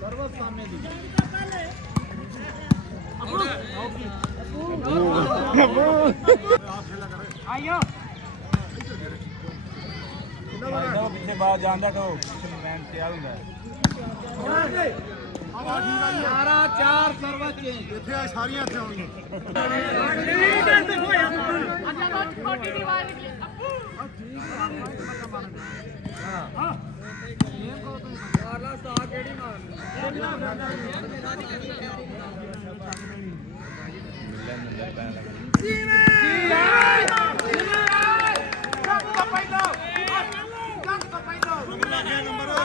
ਸਰਵਤ ਸਾਹਮਣੇ ਦੀ ਆਇਓ ਇਹਦਾ ਪਿੱਛੇ ਬਾਹਰ ਜਾਂਦਾ ਕੋ ਮੈਂ ਤਿਆਰ ਹੁੰਦਾ 11-4 ਸਰਵਤ ਚ ਇੱਥੇ ਆ ਸਾਰੀਆਂ ਇੱਥੇ ਆਉਣਗੀਆਂ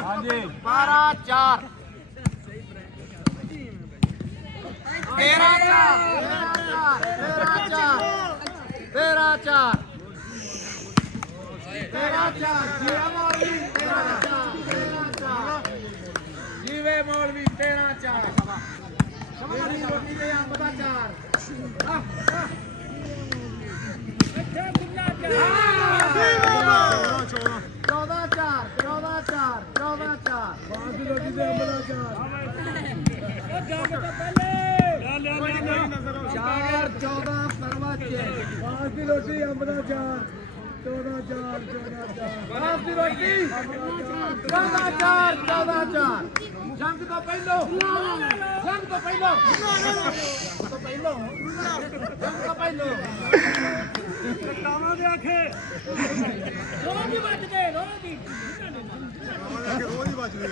ਹਾਂਜੀ 12-4 ਜੀਵੇ ਮੌਲਵੀ 13-4 ਸ਼ਮਾ ਦੀ ਰੋਟੀ ਦੇ ਅੰਬ ਦਾ 4 ਜੰਗ ਤੋਂ ਪਹਿਲੋਂ ਕਾਵਾਂ ਦੇ ਆਖੇ ਰੋਜ਼ ਹੀ ਵੱਜਦੇ ਰੋਜ਼ ਹੀ ਵੱਜਦੇ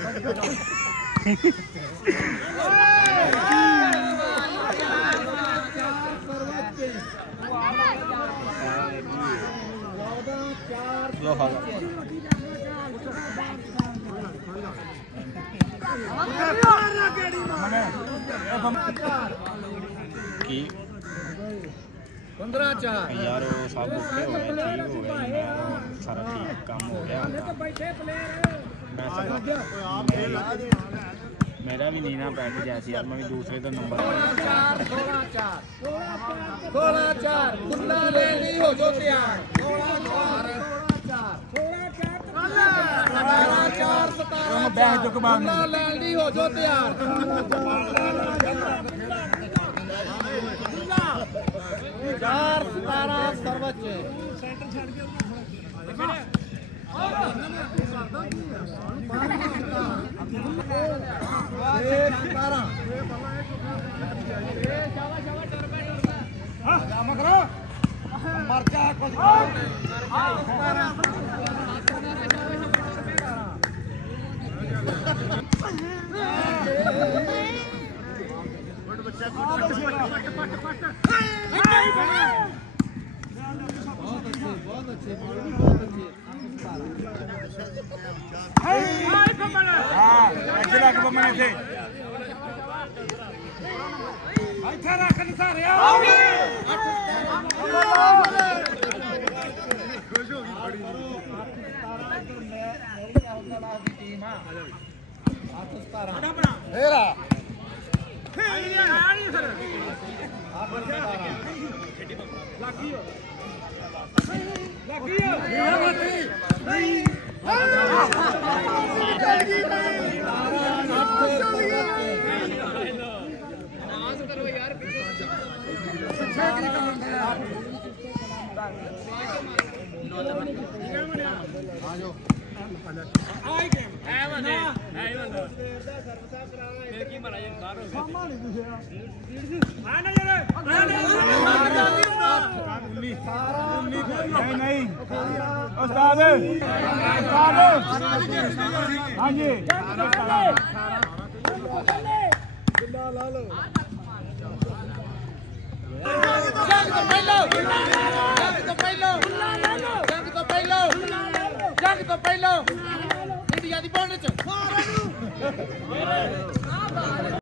ਕੀ 15-4 ਯਾਰ ਉਹ ਸਭ ਓਕੇ ਹੋ ਗਿਆ ਠੀਕ ਹੋ ਗਿਆ ਸਾਰਾ ਠੀਕ ਕੰਮ ਹੋ ਗਿਆ ਮੈਂ मेरा भी नीना पैक जैसी यार मैं भी दूसरे तो नंबर 16-4 खुला रेडी हो जो तैयार 16-4 बैग चुक मार खुला रेडी हो जो तैयार 4-17 सर्वोच्च सेंटर छड़ के बहुत अच्छे ਇੱਥੇ ਰੱਖ ਬੰਮਣ ਇੱਥੇ ਇੱਥੇ ਰੱਖ ਨਿਸਾਰਿਆ ਖੁਸ਼ ਹੋ ਗਈ ਬੜੀ ਟੀਮ ਆ 8-17 ਫੇਰਾ नहीं उस्ताद हाँ जी जंग तो पहलो इंडिया की बॉर्डर च